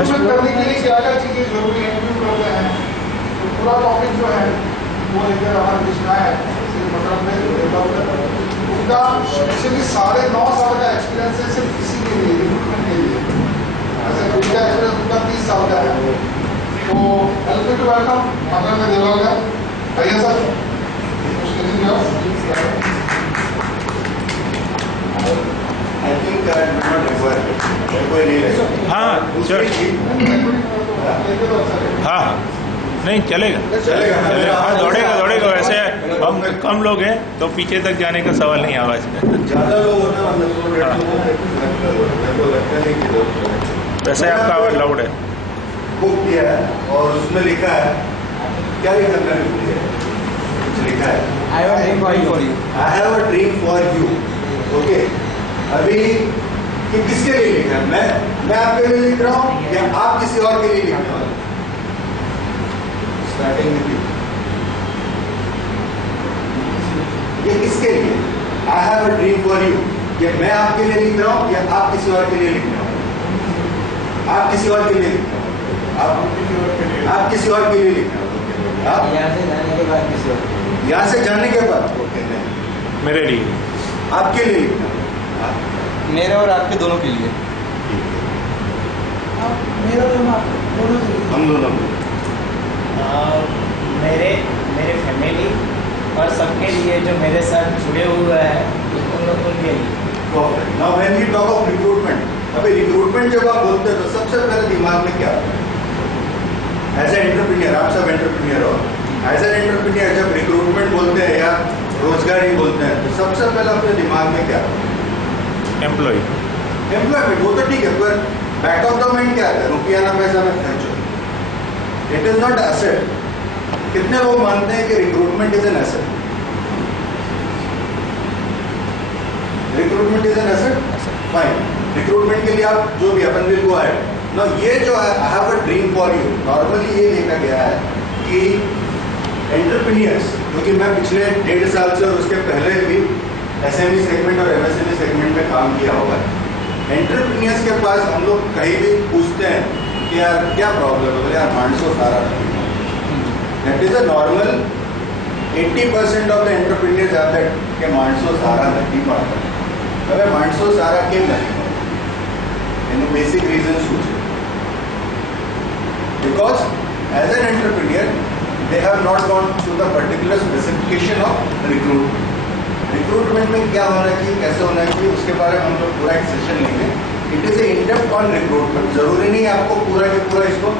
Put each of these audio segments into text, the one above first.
Include करने के लिए क्या क्या चीजें जरूरी है इंक्लूड करते हैं, तो पूरा टॉपिक जो है वो लेकर हमारे बीच में है मतलब में उनका स्पेशली 9.5 साल का एक्सपीरियंस है सिर्फ इसी के लिए रिक्रूटमेंट के लिए। ऐसे उनका एक्सपीरियंस उनका 30 साल का है। तो हेल्प मी टू वेलकम अपने में देवलाल का भैया sir I think not required. हाँ चल हाँ नहीं चलेगा चलेगा। हाँ दौड़ेगा वैसे हम कम लोग हैं तो पीछे तक जाने का सवाल नहीं आवाज में। ज्यादा लोग होना वैसे आपका आवाज लाउड है। बुक किया है और उसमें लिखा है क्या लिखा है, कुछ लिखा है I have a dream for you. Okay अभी कि किसके लिए लिखा है, मैं आपके लिए लिख रहा हूँ या आप किसी और के लिए लिखने वाले? स्टार्टिंग विद यू, ये किसके लिए? आई have a dream for you, ये मैं आपके लिए लिख रहा हूँ या आप किसी और के लिए लिखने वाले? आप किसी और के लिए लिखने वाले, आप किसी और के लिए लिखने वाले। आप यहाँ से जाने के बाद किसी और, यहाँ से जाने के बाद मेरे लिए आपके लिए लिखना, मेरे और आपके दोनों के लिए, हम दोनों मेरे फैमिली और सबके लिए जो मेरे साथ जुड़े हुए हैं उन लोगों के लिए। Now when we talk of recruitment, अभी रिक्रूटमेंट जब आप बोलते हैं तो सबसे पहले दिमाग में क्या आता है? एज ए एंटरप्रेन्योर, आप सब एंटरप्रेन्योर हो, एज एन एंटरप्रेन्योर जब रिक्रूटमेंट बोलते हैं या रोजगारी बोलते हैं तो सबसे पहले अपने दिमाग में क्या आता है? एम्प्लॉयमेंट, वो तो ठीक है, पर बैक ऑफ द माइंड क्या है? रुपया ना पैसा में खर्च हो, इट इज नॉट एसेट। कितने लोग मानते हैं कि recruitment is an asset? Recruitment is an asset, fine. Recruitment के लिए आप जो भी अपन विल गो अहेड। ना ये जो है I have a dream for you, normally ये देखा गया है कि एंटरप्रेन्योर्स, क्योंकि मैं पिछले 1.5 साल से और उसके पहले भी एसएमई सेगमेंट और एमएसएमई सेगमेंट में काम किया होगा। एंटरप्रेन्योर्स के पास हम लोग कहीं भी पूछते हैं कि यार क्या प्रॉब्लम है, बोले यार मानसो सारा नहीं। That is a normal 80% of the entrepreneurs are that कि मानसो सारा नहीं पड़ता। હવે માણસો સારા કેમ નથી મળતા? એનું બેસિક રીઝન શું છે? Because as an entrepreneur they have not gone through the particular specification of recruitment. Recruitment में क्या होना चाहिए, कैसे होना चाहिए, उसके बारे में हम लोग पूरा एक सेशन लेंगे। It is a in depth on recruitment. जरूरी नहीं आपको पूरा के पूरा इसको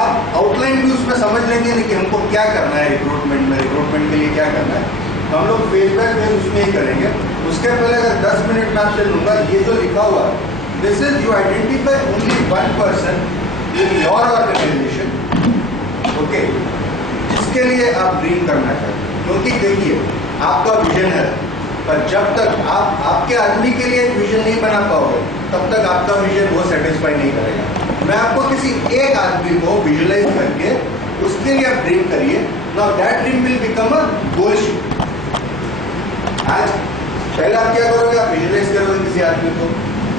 आप आउटलाइन भी उसमें समझ लेंगे कि हमको क्या करना है रिक्रूटमेंट में, रिक्रूटमेंट के लिए क्या करना है। तो हम लोग फेस बाय फेस उसमें ही करेंगे। उसके पहले अगर 10 मिनट में आपसे लूंगा, ये जो लिखा हुआ है this is you identify only one person in your organization, okay, जिसके लिए आप ड्रीम करना चाहते हैं। क्योंकि देखिए आपका विजन है, पर जब तक आप आपके आदमी के लिए एक विजन नहीं बना पाओगे तब तक आपका विजन वो सेटिस्फाई नहीं करेगा। मैं आपको किसी एक आदमी को विजुलाइज करके उसके लिए आप ड्रीम करिए। Now that dream will become a goal sheet. आज पहले आप क्या करोगे, आप विजुलाइज करोगे किसी आदमी को,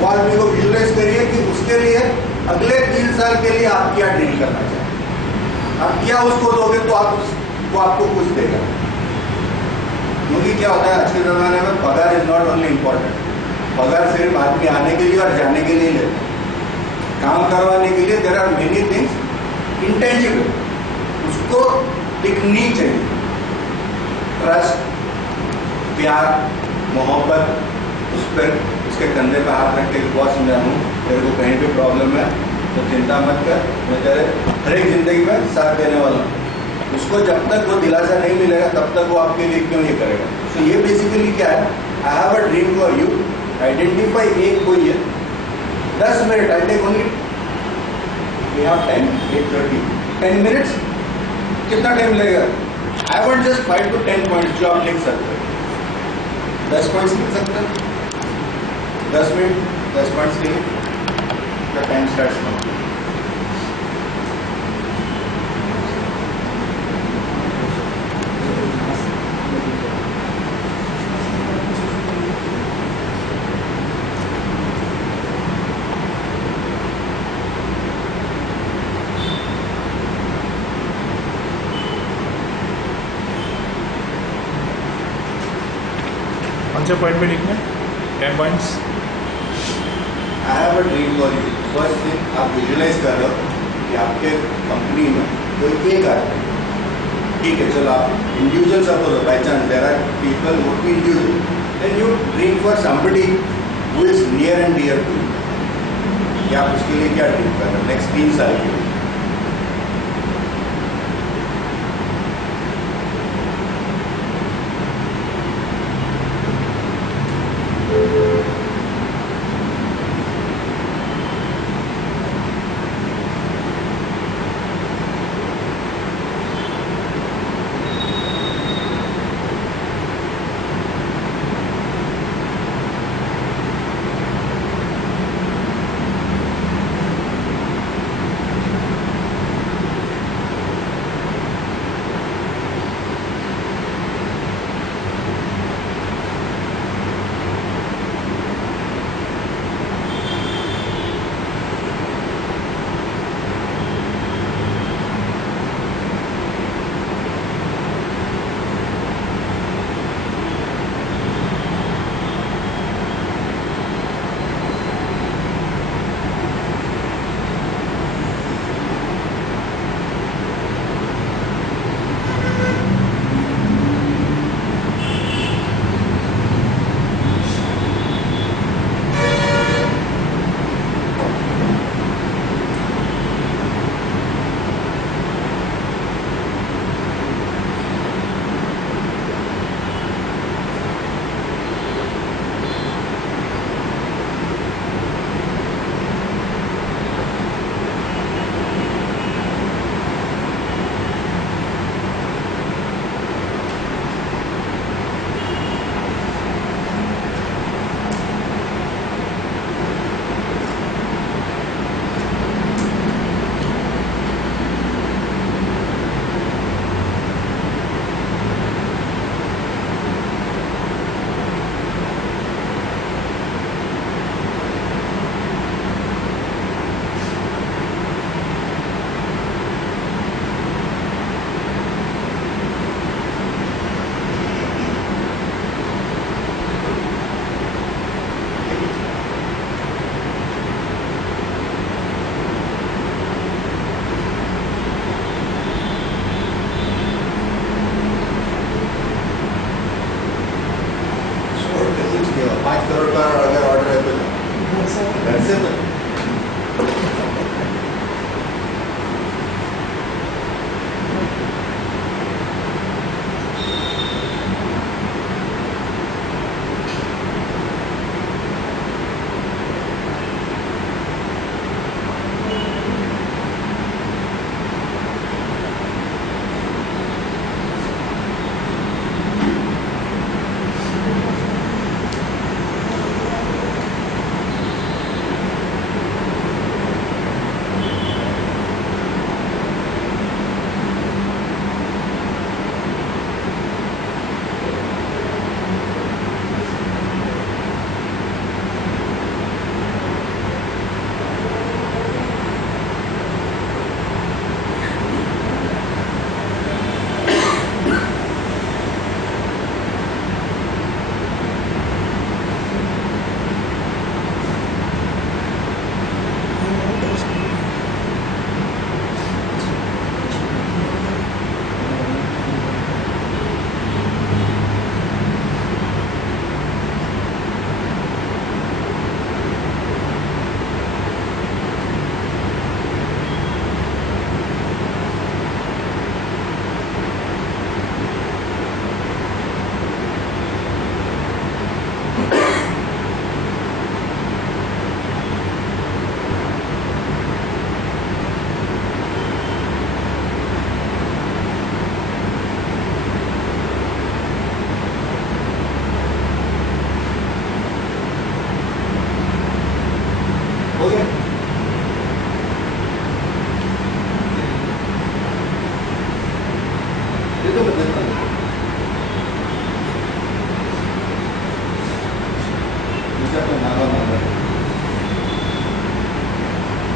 वो आदमी को विजुलाइज करिए कि उसके लिए अगले 3 साल के लिए आप क्या ड्रीम करना चाहते हैं। आप क्या उसको दोगे तो वो आपको कुछ देगा। क्योंकि क्या होता है आज के जमाने में पगार इज नॉट ओनली इम्पोर्टेंट। पगार सिर्फ आदमी आने के लिए और जाने के लिए लेते हैं। काम करवाने के लिए there are many things intangible, उसको दिखनी चाहिए। ट्रस्ट, प्यार, मोहब्बत, उस पर उसके कंधे पे हाथ रख के बॉस मैं हूँ, तेरे को कहीं भी प्रॉब्लम है तो चिंता मत कर, मैं तेरे हर एक जिंदगी में साथ देने वाला हूँ। उसको जब तक वो दिलासा नहीं मिलेगा तब तक वो आपके लिए क्यों ये करेगा। सो ये बेसिकली क्या है, I have a dream for you. Identify एक कोई है 10 minute, I take only we have time 8:30 10 minutes. कितना टाइम लगेगा? I want just 5 to 10 points जो आप लिख सकते हैं। 10 पॉइंट्स लिख सकते हैं, 10 मिनट 10 पॉइंट्स के लिए द टाइम स्टार्ट्स नाउ। कौन से पॉइंट पे लिखना है? 10 points. I have a dream for you. First thing, आप विजुलाइज कर रहे हो कि आपके कंपनी में कोई एक आदमी, ठीक है चलो आप इंडिविजुअल सपोज हो, by chance there are people working individual, then you dream for somebody who is near and dear to you. कि आप उसके लिए क्या ड्रीम कर रहे हो नेक्स्ट 3 साल के लिए?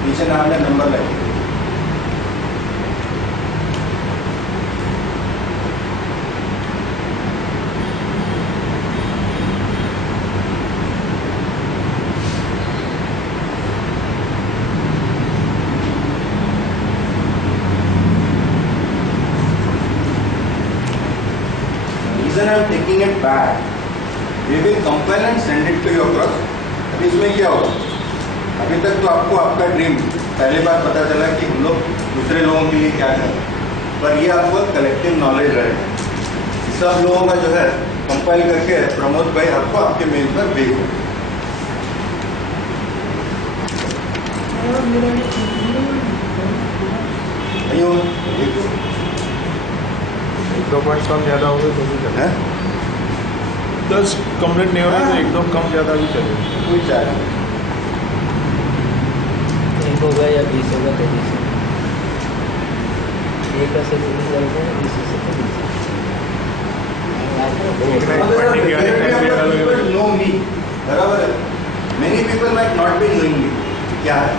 नीचे नाम में नंबर लगे। reason I'm taking it back, we will compile and send it to you across. अभी इसमें क्या होगा? अभी तक तो आपको आपका ड्रीम पहली बार पता चला कि हम लोग दूसरे लोगों के लिए क्या करें, पर ये आपको कलेक्टिव नॉलेज रहेगा। सब लोगों का जो है कंपाइल करके प्रमोद भाई आपको आपके मेल पर भेज देंगे। एक दो पॉइंट कम ज़्यादा हो गए तो भी चले। 10 कंप्लीट नहीं हो रहा तो एकदम कम ज़्यादा भी चलेगा। कोई चाहे एक होगा या 20 होगा तो 20 एक से 20 चलते हैं 20 से 20 know me, बराबर है। Many people might not be knowing me, क्या है?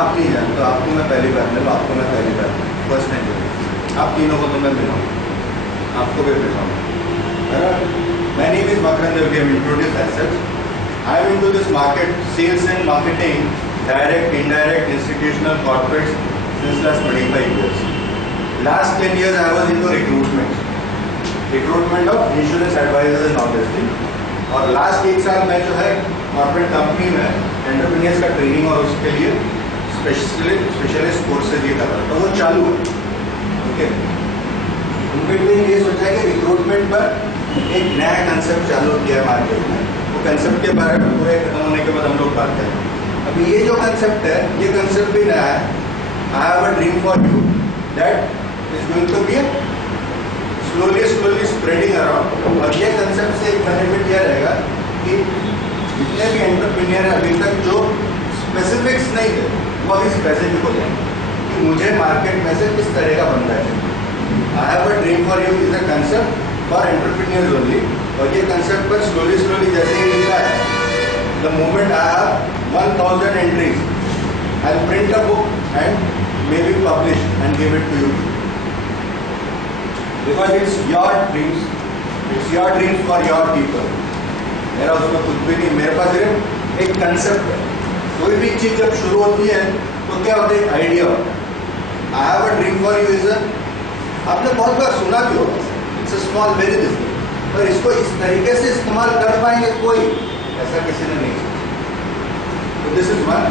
आप नहीं जानते, आपको मैं पहली बार मिला, आपको मैं पहली बार फर्स्ट टाइम मिला, आप तीनों को तो मैं मिला हूँ, आपको भी मिला हूँ, बराबर? My name is Makran Dev, we have introduced as such. I am into this market, sales and marketing, direct, indirect, institutional, corporates since last 25 years. Last 10 years I was into recruitment of insurance advisors and all this thing. और last 1 साल मैं जो है corporate company में entrepreneurs का training और उसके लिए स्पेशलिस्ट कोर्सेज ये कर रहा था, तो वो चालू है। ओके, उनके ये सोचा है कि रिक्रूटमेंट पर एक नया कंसेप्ट चालू किया है मार्केट में। वो कंसेप्ट के बारे में पूरे खत्म होने के बाद हम लोग बात करें। अभी ये जो कंसेप्ट है, ये कंसेप्ट भी नया है। I have a dream for you that is going to be slowly spreading around. और ये कंसेप्ट से एक बेनिफिट यह रहेगा कि जितने भी एंटरप्रेन्योर अभी तक जो स्पेसिफिक्स नहीं थे वो अभी स्पेसिफिक हो जाएंगे कि मुझे मार्केट में से किस तरह का बंदा है। I have a dream for you is a concept for entrepreneurs only. और ये कंसेप्ट पर स्लोली जैसे ही लिखा है, the moment I have 1000 entries I print a book and may be publish and give it to you because it's your dreams for your people. मेरा उसमें कुछ भी नहीं, मेरे पास सिर्फ एक कंसेप्ट है। कोई भी चीज जब शुरू होती है तो क्या होता है, एक आइडिया होता है। I have a dream for you is आपने बहुत बार सुना भी होगा, it's a small very this, पर इसको इस तरीके से इस्तेमाल कर पाएंगे कोई, ऐसा किसी ने नहीं सोचा। तो this is one.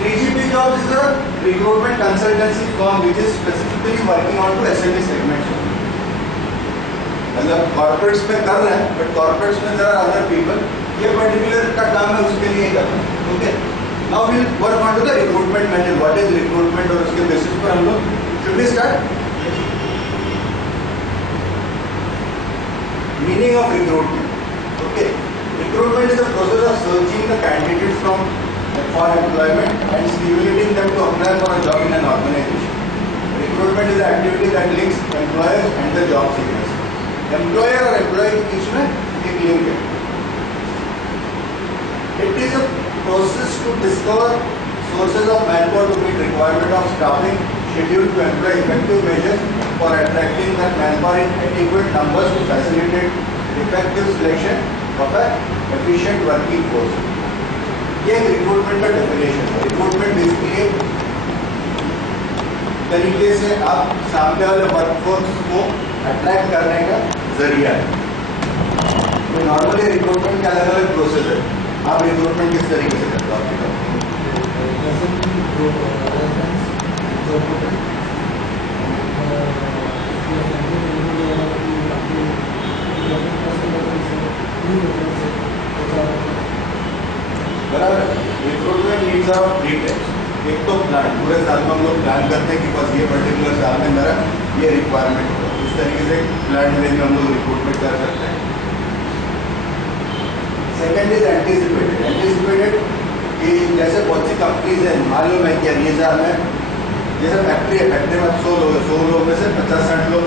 3GP Jobs is a recruitment consultancy firm which is specifically working on to SME segments. मतलब कॉर्पोरेट्स में कर रहे हैं, बट कॉर्पोरेट्स में there are other people, ये पर्टिकुलर का काम है उसके लिए कर रहे हैं। Okay, now we will work on to the recruitment manager, what is recruitment, और उसके बेसिस पर हम लोग should we start. Meaning of recruitment. Okay, recruitment is the process of searching the candidate from for employment and stimulating them to apply for a job in an organization. Recruitment is an activity that links employers and the job seekers. Employer और employee के बीच में एक link है। It is a process to discover sources of manpower to meet requirement of staffing, scheduled to employ effective measures for attracting that manpower in adequate numbers to facilitate effective selection of an efficient working force. ये recruitment का definition है। Recruitment basically तरीके से आप सामने वाले workforce को attract करने का जरिया है। तो नॉर्मली रिक्रूटमेंट के अलग अलग प्रोसेस है। आप रिक्रूटमेंट किस तरीके से करते हो? बराबर। Recruitment needs of 3 types. एक तो प्लान, पूरे साल में हम लोग प्लान करते हैं कि बस ये पर्टिकुलर साल में मेरा ये रिक्वायरमेंट होगा, इस तरीके से प्लान में हम लोग रिक्रूटमेंट कर सकते हैं। सेकेंड इज एंटीसिपेटेड कि जैसे बहुत सी कंपनीज हैं, मालूम है कि ये साल में जैसे फैक्ट्री है, फैक्ट्री में 100 लोग में से 50-60 लोग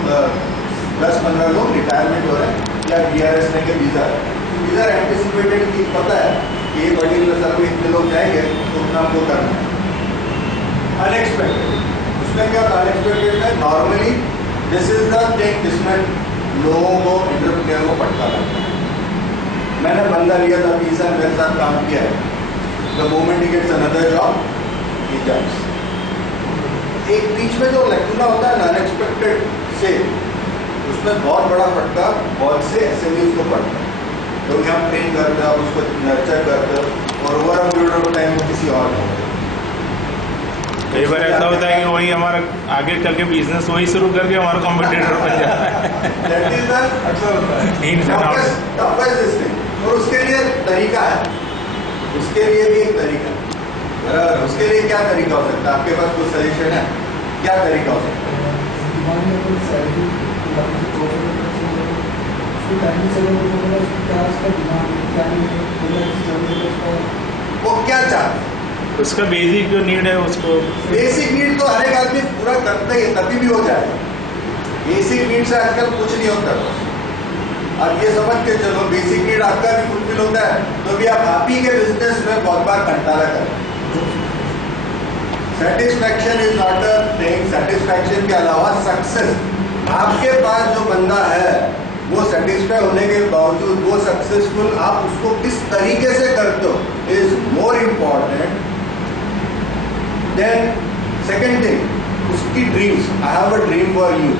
10-15 लोग रिटायरमेंट हो रहे हैं या DRS लेके वीजा एंटीसिपेटेड की पता है कि ये पर्टिकुलर साल में इतने लोग जाएंगे तो उतना हमको करना है। अनएक्सपेक्टेड, उसमें क्या होता है अनएक्सपेक्टेड में normally this is the thing जिसमें लोगों को एंटरप्रेन्योर को पटका लगता है। मैंने बंदा लिया था 20 साल मेरे साथ काम किया है, द मोमेंट ही गेट्स अनदर जॉब ही जॉब्स। एक बीच में जो लैक्यूना होता है ना अनएक्सपेक्टेड से, उसमें बहुत बड़ा फटका से SMEs को पढ़ते हैं, क्योंकि हम ट्रेन करते हैं, उसको नर्चर करते हैं और ओवर पीरियड ऑफ टाइम वो किसी और को। कई बार ऐसा होता है कि वही हमारा आगे चल के बिजनेस वही शुरू करके हमारा कॉम्पिटिटर बन जाता है। That is the अक्सर होता है। toughest thing। और उसके लिए तरीका है, उसके लिए भी एक तरीका है। बराबर, उसके लिए क्या तरीका हो सकता है? आपके पास कुछ सजेशन है? क्या तरीका हो सकता है? वो क्या चाहते हैं? उसका बेसिक जो नीड है उसको, बेसिक नीड तो हर एक आदमी पूरा करता ही है, तभी भी हो जाएगा। बेसिक नीड से आजकल कुछ नहीं होता। अब ये समझ के चलो बेसिक नीड आपका भी फुलफिल होता है तो भी आप ही के बिजनेस में बहुत बार कंटाला कर। Satisfaction is not a thing. Satisfaction के अलावा सक्सेस, आपके पास जो बंदा है वो सेटिस्फाई होने के बावजूद वो सक्सेसफुल आप उसको किस तरीके से करते हो is more important than second thing उसकी dreams. I have a dream for you,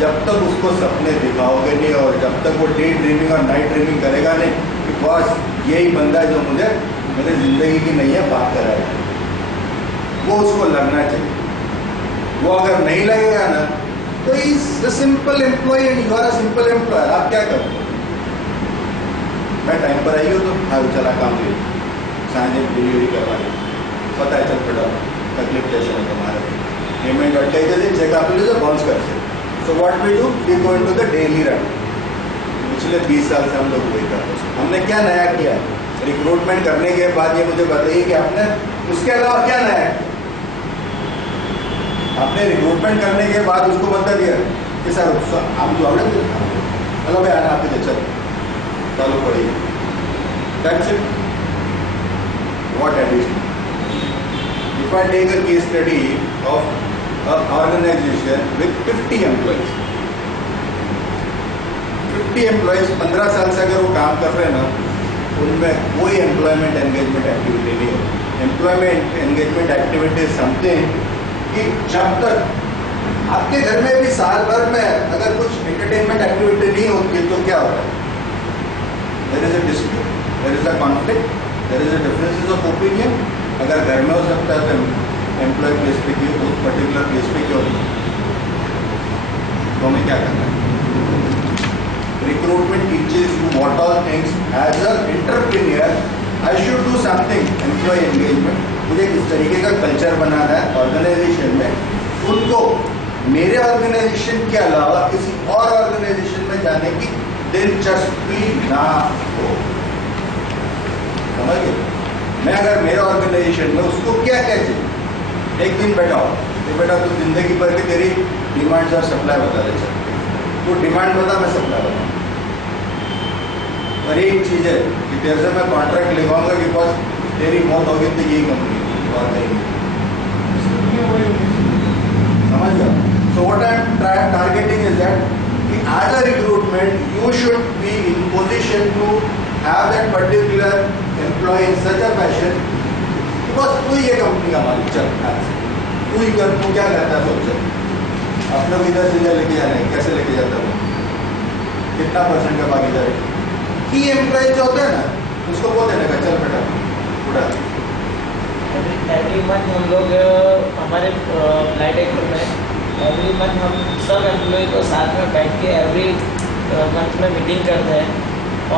जब तक उसको सपने दिखाओगे नहीं और जब तक वो डे ड्रीमिंग और नाइट ड्रीमिंग करेगा नहीं कि बस यही बंदा है जो मुझे मेरे जिंदगी की नहीं है बात कराएगा, वो उसको लगना चाहिए। वो अगर नहीं लगेगा ना तो is simple employ and you are a simple employer. आप क्या करते हो? मैं टाइम पर आई हो तो हाँ चला काम ले सांझे डिलीवरी करवा ली, पता है चल पड़ा तकलीफ कैसे है तुम्हारा पेमेंट और जैसे चेक आप ले बाउंस कर सकते। So what we do, we go into the daily run. पिछले 20 साल से हम लोग वही करते हैं। हमने क्या नया किया? रिक्रूटमेंट करने के बाद ये मुझे बताइए कि आपने उसके अलावा क्या नया किया? आपने रिक्रूटमेंट करने के बाद उसको बता दिया कि सर आप जो आवड़े चलो भाई आना आपके चल चालू पड़ेगी। That's it. What addition? If I take a case study of organization with 50 employees, 50 employees 15 साल से अगर वो काम कर रहे हैं ना उनमें कोई एम्प्लॉयमेंट एंगेजमेंट एक्टिविटी नहीं है। एम्प्लॉयमेंट एंगेजमेंट एक्टिविटी समथिंग कि जब तक आपके घर में भी साल भर में अगर कुछ एंटरटेनमेंट एक्टिविटी नहीं होती है तो क्या होता है? There is a dispute, there is a conflict, there is a differences of opinion. अगर घर में हो सकता है तो एम्प्लॉय प्लेस पे क्यों, उस पर्टिकुलर प्लेस पे क्यों नहीं? तो हमें क्या करना है? Recruitment teachers you what all things as a entrepreneur I should do something. Employ engagement, मुझे किस तरीके का कल्चर बनाना है ऑर्गेनाइजेशन में, उनको मेरे ऑर्गेनाइजेशन के अलावा किसी और ऑर्गेनाइजेशन में जाने की दिलचस्पी ना हो। समझ गए? मैं अगर मेरे ऑर्गेनाइजेशन में उसको क्या क्या चाहिए, एक दिन बैठा हो तो बेटा तू जिंदगी भर की तेरी डिमांड्स और सप्लाई बता दे सकते, तो डिमांड बता मैं सप्लाई बता। और एक चीज है कि तेरे से मैं कॉन्ट्रैक्ट लिखवाऊंगा कि बस तेरी मौत होगी तो यही कंपनी और नहीं। समझ गया? So what I am targeting is that कि as a recruitment you should be in position to have that particular employ in such a fashion कि बस तू ये कंपनी का मालिक, चल तू ही कर, तू क्या करता है सोच। आप लोग इधर से इधर लेके जाना है, कैसे लेके जाता है? कितना % का भागीदार है? की एम्प्लॉय जो होता है ना उसको वो देने का, चल बेटा उड़ा। एवरी मंथ हम लोग हमारे फ्लाइट एक्टर में एवरी मंथ हम सब एम्प्लॉय को साथ में बैठ के एवरी मंथ में मीटिंग करते हैं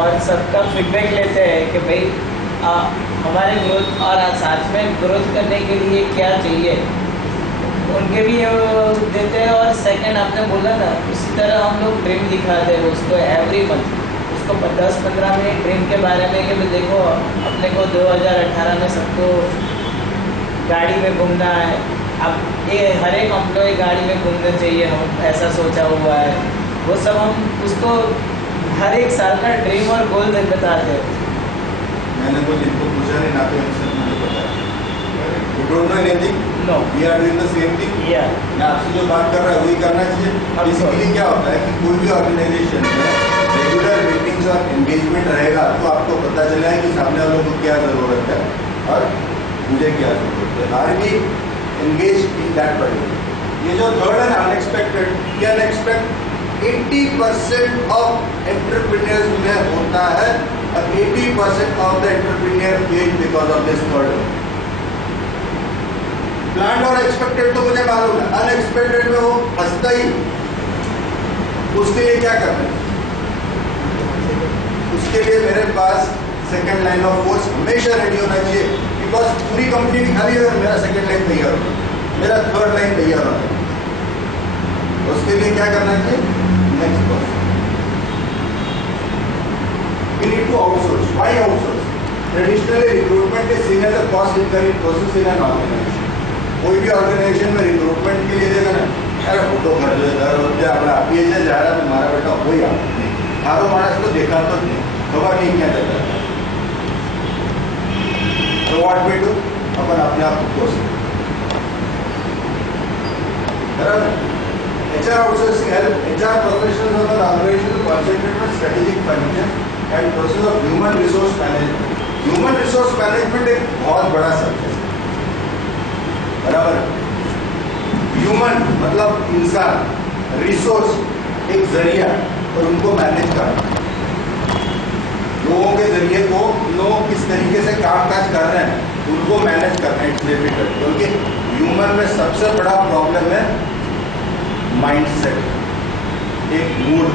और सबका फीडबैक लेते हैं कि भाई हमारे ग्रोथ और साथ में ग्रोथ करने के लिए क्या चाहिए, उनके भी देते हैं। और सेकंड आपने बोला ना उसी तरह हम लोग ड्रीम दिखाते हैं उसको एवरी मंथ, उसको 10-15 मिनट ड्रीम के बारे में कि देखो अपने को 2018 में सबको गाड़ी में घूमना है। अब ये हर एक एम्प्लॉय गाड़ी में घूमना चाहिए, हम ऐसा सोचा हुआ है। वो सब हम उसको हर एक साल का ड्रीम और गोल बताते हैं। मैंने कुछ इनको पूछा नहीं ना तो आंसर मुझे पता है। You don't know anything? No. We are doing the same thing. Yeah. मैं आपसे जो बात कर रहा है वही करना चाहिए। बेसिकली क्या होता है कि कोई भी ऑर्गेनाइजेशन में रेगुलर मीटिंग्स और एंगेजमेंट रहेगा तो आपको पता चलेगा कि सामने वालों को क्या जरूरत है और मुझे क्या जरूरत है। Are we engage in that particular. ये जो third and unexpected, can expect 80% of entrepreneur 80% of the entrepreneur fail because of this third. Plan और एक्सपेक्टेड तो मुझे मालूम है, अनएक्सपेक्टेड में वो फंसता ही। उसके लिए क्या करना है? उसके लिए मेरे पास सेकेंड लाइन ऑफ फोर्स हमेशा रेडी होना चाहिए, बिकॉज पूरी कंपनी भी खाली है, मेरा सेकेंड लाइन तैयार होगा, मेरा थर्ड लाइन तैयार होगा। उसके लिए क्या करना चाहिए? Next question, we need to outsource. Why outsource? Traditionally recruitment is seen as a cost incurring process in an organization. कोई भी ऑर्गेनाइजेशन में रिक्रूटमेंट के लिए देगा ना, यार फोटो कर दो इधर हो जाए, अपना पीएचए जा रहा है तुम्हारा बेटा हो या नहीं, हारो मानस को देखा तो नहीं, खबर नहीं क्या देता है। तो व्हाट वी डू, अपन अपने आप को कोशिश बराबर। HR outsourcing help HR professionals of an organization to concentrate on strategic functions and process of human resource management. Human resource management एक बहुत बड़ा सब्जेक्ट है, बराबर। ह्यूमन मतलब इंसान, रिसोर्स एक जरिया, और उनको मैनेज करना, लोगों के जरिए को लोग किस तरीके से काम काज कर रहे हैं उनको मैनेज करना है, इट्स डिफिकल्ट। क्योंकि ह्यूमन में सबसे बड़ा प्रॉब्लम है माइंडसेट, एक मूड।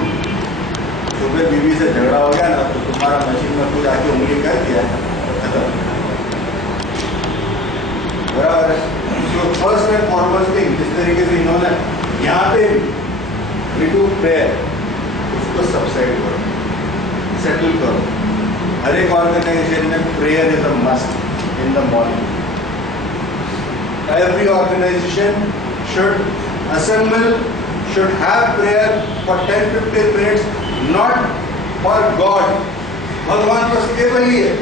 सुबह बीवी से झगड़ा हो गया ना, तो तुम्हारा मशीन में कुछ आके उंगली कर दिया, खत्म, बराबर है। तो फर्स्ट एंड फॉरमोस्ट थिंग, जिस तरीके से इन्होंने यहाँ पे रिटू प्रेयर, उसको सबसाइड करो, सेटल करो। हर एक ऑर्गेनाइजेशन में prayer is a must in the morning. Every organization should assemble, should have prayer for 10-15 minutes, not for God. भगवान तो स्टेबल ही है,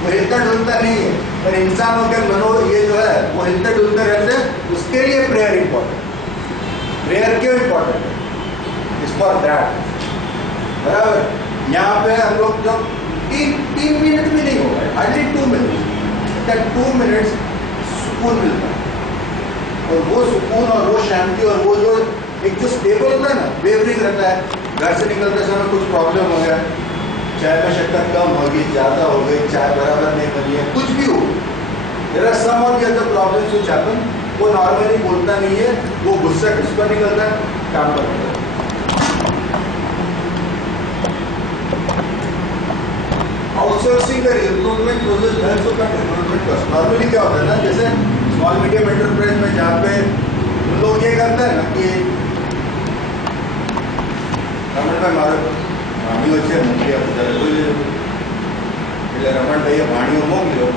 वो हिलता डुलता नहीं है, पर इंसानों के मनो ये जो है वो हिलते डुलते रहते हैं, उसके लिए प्रेयर इंपॉर्टेंट। प्रेयर क्यों इंपॉर्टेंट है? इस फॉर दैट, बराबर। यहाँ पे हम लोग जब 3 मिनट भी नहीं हो गए, हार्डली 2 मिनट, 2 मिनट्स सुकून मिलता है, और वो सुकून और वो शांति और वो जो एक जो स्टेबल होता है ना, वेवरिंग रहता है। घर से निकलते समय कुछ प्रॉब्लम हो गया, चाय में शक्कर कम होगी, ज़्यादा हो गई, चाय बराबर नहीं बनी है, कुछ भी हो, there are some of the other problems which happen, वो नॉर्मली बोलता नहीं है, वो गुस्सा किस पर निकलता है? काम पर निकलता है। आउटसोर्सिंग का recruitment process helps to cut recruitment cost. Normally क्या होता है ना, जैसे स्मॉल मीडियम एंटरप्राइज में जहाँ पे लोग ये करते हैं ना कि रमन भाई मारो भाणी वच्चे मोकली आप जरा कोई ले लो, એટલે રમણ ભાઈએ ભાણીઓ મોકલ્યો,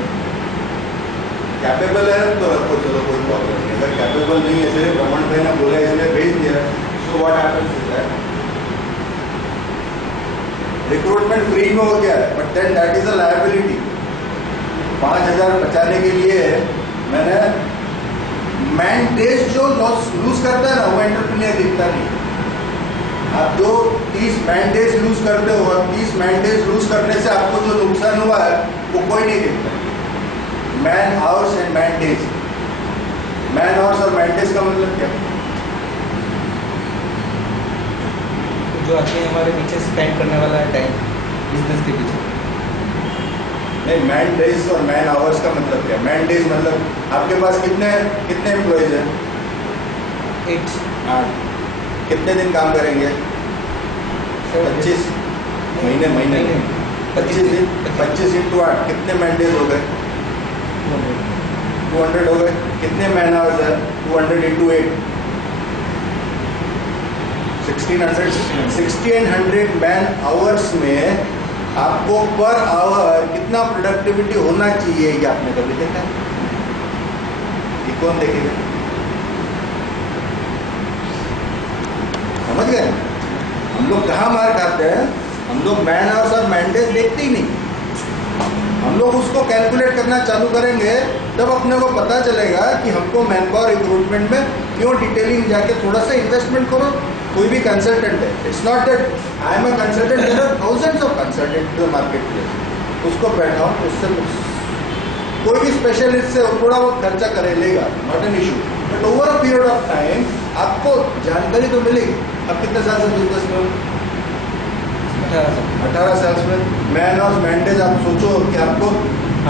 कैपेबल है तो रखो, चलो कोई प्रॉब्लम नहीं। अगर कैपेबल नहीं है, सिर्फ रमन भाई ने बोला इसलिए भेज दिया, so what happens is that recruitment free में हो गया, but then that is a liability. 5,000 बचाने के लिए मैंने मैन डेज जो लूज करता है ना, वो एंटरप्रेन्योर दिखता नहीं। आप जो 30 मैन डेज लूज करते हो, 30 मैन डेज लूज करने से आपको जो नुकसान हुआ है वो कोई नहीं दिखता। Man hours and man days, man hours और मैन डेज का मतलब क्या? जो आके हमारे पीछे स्पेंड करने वाला है टाइम बिजनेस के पीछे। नहीं, मैन डेज और मैन आवर्स का मतलब क्या? मैन डेज मतलब आपके पास कितने एम्प्लॉयज हैं? 8 कितने दिन काम करेंगे? 25 महीने 25 दिन, 25 इंटू 8 कितने मैन डेज हो गए? 200 हो गए। कितने मैन आवर्स है? 200 इंटू 8 1600 मैन आवर्स में आपको पर आवर कितना प्रोडक्टिविटी होना चाहिए, ये आपने कभी देखा है? ये कौन देखेगा? समझ गए? हम लोग कहाँ मार खाते हैं? हम लोग मैन आवर्स और मैन डेज देखते ही नहीं। हम लोग उसको कैलकुलेट करना चालू करेंगे तब अपने को पता चलेगा कि हमको मैन पावर रिक्रूटमेंट में क्यों डिटेलिंग जाके थोड़ा सा इन्वेस्टमेंट करो। कोई भी कंसल्टेंट है, it's not that I am a consultant, there are thousands of consultant in the market place. उसको बैठाओ, उससे कोई भी स्पेशलिस्ट से थोड़ा बहुत खर्चा करे लेगा, not an issue, but over a period of time आपको जानकारी तो मिलेगी। अब कितने साल से बिजनेस में हो? 18 साल में मैन ऑफ मैंडेज। आप सोचो कि आपको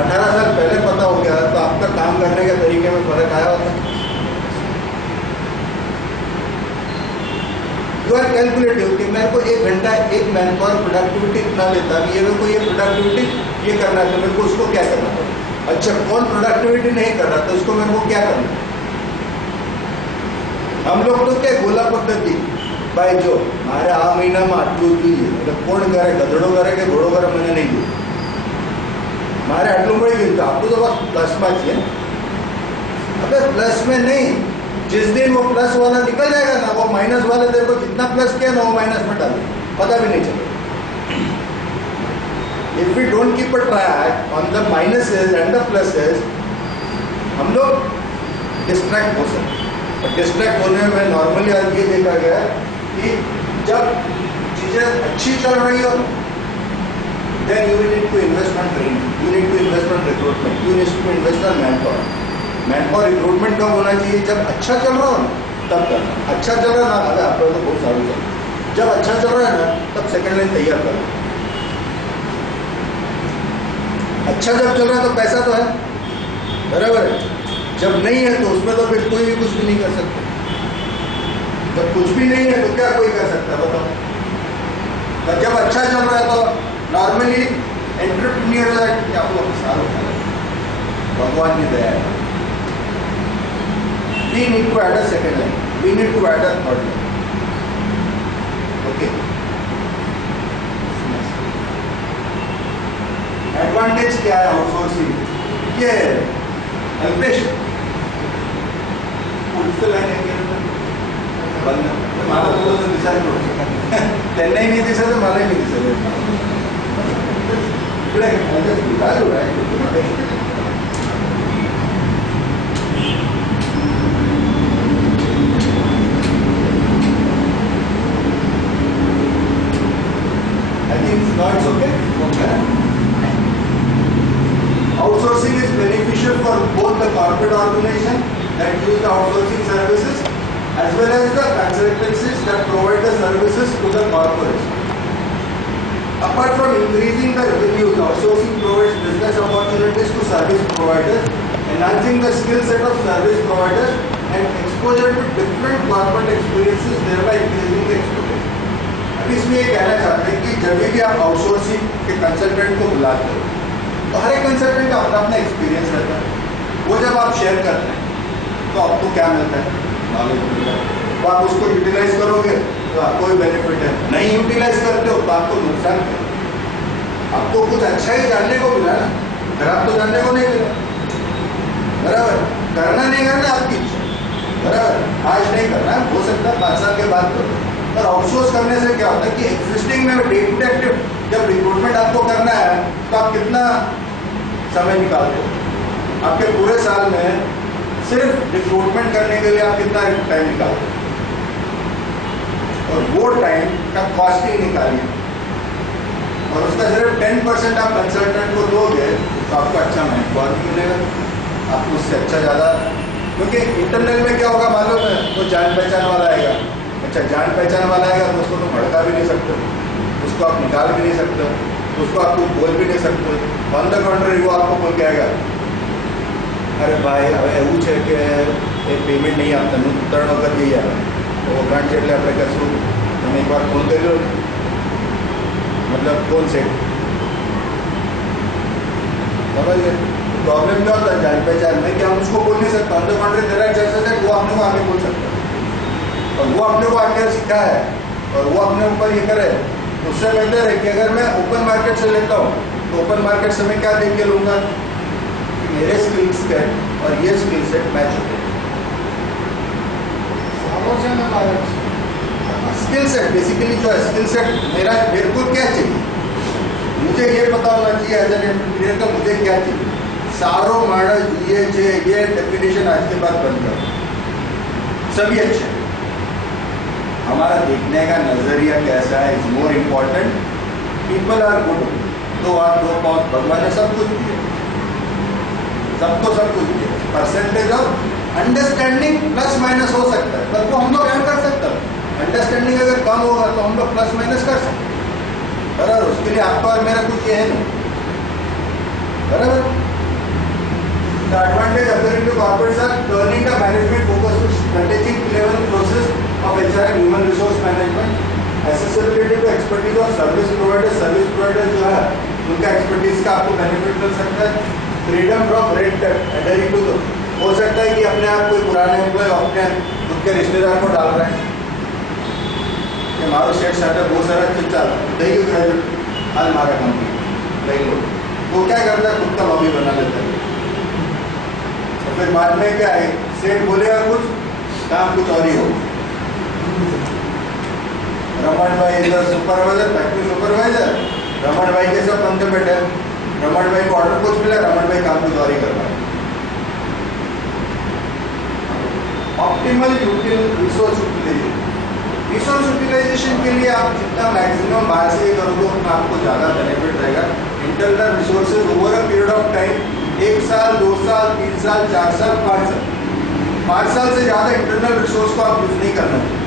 18 साल पहले पता हो गया तो आपका काम करने के तरीके में फर्क आया होता। यू आर कैलकुलेटिव कि मेरे को 1 घंटा एक मैन पावर प्रोडक्टिविटी इतना लेता है, ये मेरे को ये प्रोडक्टिविटी ये करना है तो मेरे को उसको क्या करना पड़ेगा। अच्छा, कौन प्रोडक्टिविटी नहीं कर रहा तो उसको मेरे को क्या करना है। हम लोग तो क्या गोला पद्धति भाई जो मारे आ महीना में आटलू જોઈએ એટલે કોણ કરે ગધડો કરે કે ઘોડો કરે મને નહીં જોઈએ, મારે આટલું મળી ગયું તો આપણું તો બસ પ્લસમાં જ છે। अबे प्लस में नहीं, जिस दिन वो प्लस वाला निकल जाएगा ना वो माइनस वाले तेरे को जितना प्लस किया ना वो माइनस में डाल पता भी नहीं चलेगा। If we don't keep a track on the minuses and the pluses हम लोग डिस्ट्रैक्ट हो सकते हैं। डिस्ट्रैक्ट होने में नॉर्मली आज ये देखा गया है कि जब चीजें अच्छी चल रही हो then you need to invest on training, you need to invest on recruitment, you need to invest on manpower। manpower recruitment कब होना चाहिए, जब अच्छा चल रहा हो ना तब करना। अच्छा चल रहा है ना, अगर आपका तो बहुत सारू चल, जब अच्छा चल रहा है ना तब सेकंड लाइन तैयार करना। अच्छा जब चल रहा है तो पैसा तो है, बराबर है। जब नहीं है तो उसमें तो फिर कोई भी कुछ भी नहीं कर सकता। जब कुछ भी नहीं है तो क्या कोई कर सकता है बताओ। तो जब अच्छा चल रहा है तो नॉर्मली एंटरप्रेन्योर क्या वो सारा भगवान की दया है। We need to add a second line, we need to add a third line. Okay, advantage क्या है आउटसोर्सिंग, ये अल्पेश पुढचं लाईन आहे मला तो दिसायला त्यांनाही नाही दिसत मलाही नाही दिसत। इकडे चालू आहे I think it's okay. Outsourcing is beneficial for both the corporate organization that use the outsourcing services as well as the consultancies that provide the services to the corporation. Apart from increasing the revenues, outsourcing provides business opportunities to service providers, enhancing the skill set of service providers and exposure to different corporate experiences, thereby increasing the expertise. अब इसमें ये कहना चाहते हैं कि जब भी आप आउटसोर्सिंग के कंसल्टेंट को बुलाते हो तो हर एक कंसल्टेंट का अपना अपना एक्सपीरियंस रहता है। वो जब आप शेयर करते हैं तो आपको क्या मिलता है, नॉलेज मिलता है। तो आप उसको यूटिलाइज करोगे तो आपको भी बेनिफिट है, नहीं यूटिलाइज करते हो तो आपको नुकसान है। आपको कुछ अच्छा ही जानने को मिला ना, खराब तो जानने को नहीं मिला, बराबर। करना नहीं करना आपकी इच्छा, बराबर। आज नहीं करना, हो सकता है 5 साल के बाद करो। और आउटसोर्स करने से क्या होता है कि एग्जिस्टिंग में डे टू डे जब रिक्रूटमेंट आपको करना है तो आप कितना समय निकालते हो, आपके पूरे साल में सिर्फ रिक्रूटमेंट करने के लिए आप कितना टाइम निकालते हो, और वो टाइम का कॉस्ट ही निकालिए और उसका सिर्फ 10% आप कंसल्टेंट को दोगे तो आपको अच्छा मैनपावर भी मिलेगा, आपको उससे अच्छा ज़्यादा। क्योंकि इंटरनल में क्या होगा मालूम है, वो जान पहचान वाला आएगा। अच्छा, जान पहचान वाला आएगा तो उसको तो भड़का भी नहीं सकते, उसको आप निकाल भी नहीं सकते, उसको आप कुछ बोल भी नहीं सकते। ऑन द कॉन्ट्री वो आपको बोल के आएगा, अरे भाई હવે એવું છે કે એ પેમેન્ટ નહીં આપતા, હું 3 વખત જઈ આવે તો ઓળખાણ છે એટલે આપણે કશું તમે એકવાર ફોન કર્યો मतलब कौन से समझ गए। प्रॉब्लम क्या होता है जान पहचान में कि हम उसको बोल नहीं सकते, ऑन द कॉन्ट्री तेरा जैसा है वो अपने को आगे बोल सकता है और वो अपने को आगे सीखा है और वो अपने ऊपर ये करे। उससे बेहतर है कि अगर मैं ओपन मार्केट से लेता हूँ तो ओपन मार्केट से मैं क्या देख के लूँगा, मेरे स्किल सेट और ये स्किल सेट मैच होते हैं। स्किल सेट बेसिकली जो है स्किल सेट मेरे को क्या चाहिए, मुझे ये पता होना चाहिए एज एन एंटरप्रेन्योर का मुझे क्या चाहिए। सारो मॉडल ये डेफिनेशन आज के बाद बन गया, सभी अच्छे। हमारा देखने का नजरिया कैसा है is more important. People are good, 2 हाथ 2 पाँव भगवान ने सब कुछ दिया, सबको सब कुछ दिया। Percentage of understanding plus minus हो सकता है, पर वो हम लोग ऐड कर सकते हैं। अंडरस्टैंडिंग अगर कम होगा तो हम लोग प्लस माइनस कर सकते हैं। बराबर, उसके लिए आपका और मेरा कुछ ये है नहीं, बराबर। The advantage according to corporates are turning the management focus to strategic level process of HR and human resource management, accessibility to expertise of service provider जो है उनका एक्सपर्टीज का आपको बेनिफिट मिल सकता है, freedom from red tape, adhering to हो सकता है कि अपने आप कोई पुराने एम्प्लॉय अपने खुद के रिश्तेदार को डाल रहे हैं कि मारो सेट साथ बहुत सारा चल दही ग्रेजुएट हाल मारा कंपनी नहीं लोग वो क्या करता है, खुद का लॉबी बना लेता है, और फिर बाद में क्या है, सेठ बोलेगा कुछ, काम कुछ और ही हो। रमन भाई इधर सुपरवाइजर, फैक्ट्री सुपरवाइजर, रमन भाई के सब पंखे बैठे, रमन भाई को ऑर्डर कुछ मिला, रमन भाई काम कुछ और ही कर रहा है। ऑप्टिमल रिसोर्स यूटिलाइजेशन के लिए आप जितना मैक्सिमम बाहर से करोगे उतना आपको ज्यादा बेनिफिट रहेगा। Internal resources over a period of time, 1 साल 2 साल 3 साल 4 साल 5 साल से ज्यादा इंटरनल रिसोर्स को आप यूज नहीं करना चाहिए।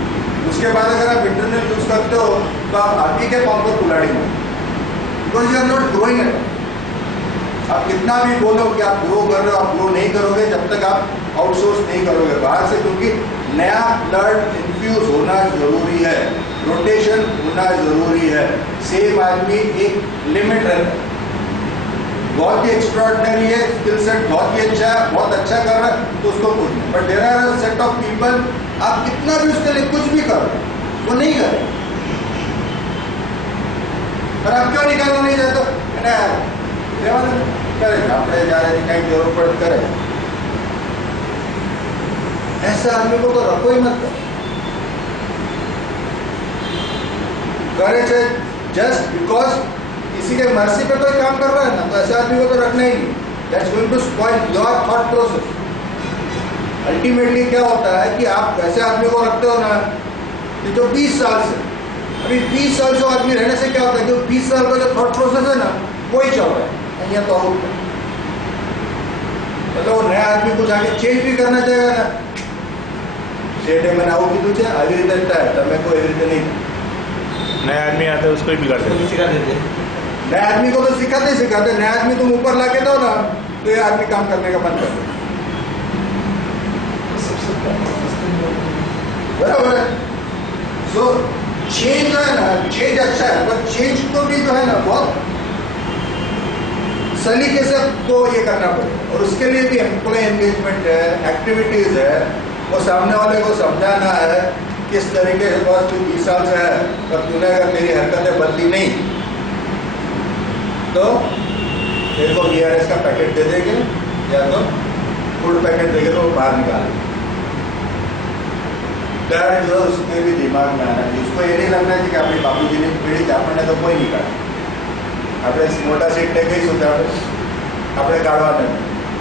उसके बाद अगर आप इंटरनल यूज करते हो तो आप आगे के पंप पर कुलाड़ी हो, because you are not growing it. आप कितना भी बोलो कि आप ग्रो कर रहे हो, आप ग्रो नहीं करोगे जब तक आप आउटसोर्स नहीं करोगे बाहर से, क्योंकि नया ब्लड इन्फ्यूज होना जरूरी है, रोटेशन होना जरूरी है। सेम आदमी एक लिमिट रहता है, बहुत ही एक्स्ट्रॉर्डिनरी है, स्किल सेट बहुत ही अच्छा है, बहुत अच्छा कर रहा है तो उसको कुछ नहीं, but there are a set of people आप कितना भी उसके लिए कुछ भी करो वो नहीं करे। और आप क्यों निकालना नहीं चाहते, करे अपने जा रहे कहीं जरूरत पड़े करे, ऐसे आदमी को तो रखो ही मत करे, जस्ट बिकॉज किसी के मर्जी पे कोई काम कर रहा है ना, तो ऐसे आदमी को तो रखना ही नहीं। That's going to spoil your thought process. Ultimately क्या होता है कि आप ऐसे आदमी को रखते हो ना कि जो 20 साल से, अभी 20 साल से आदमी रहने से क्या होता है, जो 20 साल का जो थॉट प्रोसेस है ना वही चल रहा है, या तो आउट है, मतलब वो नया आदमी कुछ आगे चेंज भी करना चाहेगा ना, सेठे मैंने आउट भी तुझे આવી રીતે है तो मैं कोई एवी રીતે नहीं, नया आदमी आता है उसको ही बिगाड़ते हैं, सिखा देते। नए आदमी को तो सिखाते, नया आदमी तुम ऊपर ला के दो ना तो ये आदमी काम करने का बंद कर दे, बराबर है। सो चेंज जो है ना, चेंज अच्छा है, पर चेंज को भी जो है ना बहुत सलीके से आपको ये करना पड़ेगा, और उसके लिए भी एम्प्लॉय एंगेजमेंट है, एक्टिविटीज है, और सामने वाले को समझाना है किस तरीके से, बस तू 20 साल से है और तूने अगर तेरी हरकतें बदली नहीं तो तेरे को VRS का पैकेट दे देंगे या तो फूड पैकेट देंगे तो वो बाहर निकालेंगे। डर जो उसके भी दिमाग में आना चाहिए, उसको ये नहीं लगना चाहिए कि अपने बापू जी ने पीढ़ी जापने तो कोई नहीं काटा, આપણે મોટા સીટ ને કઈ સુધાર આપણે કાઢવા નથી.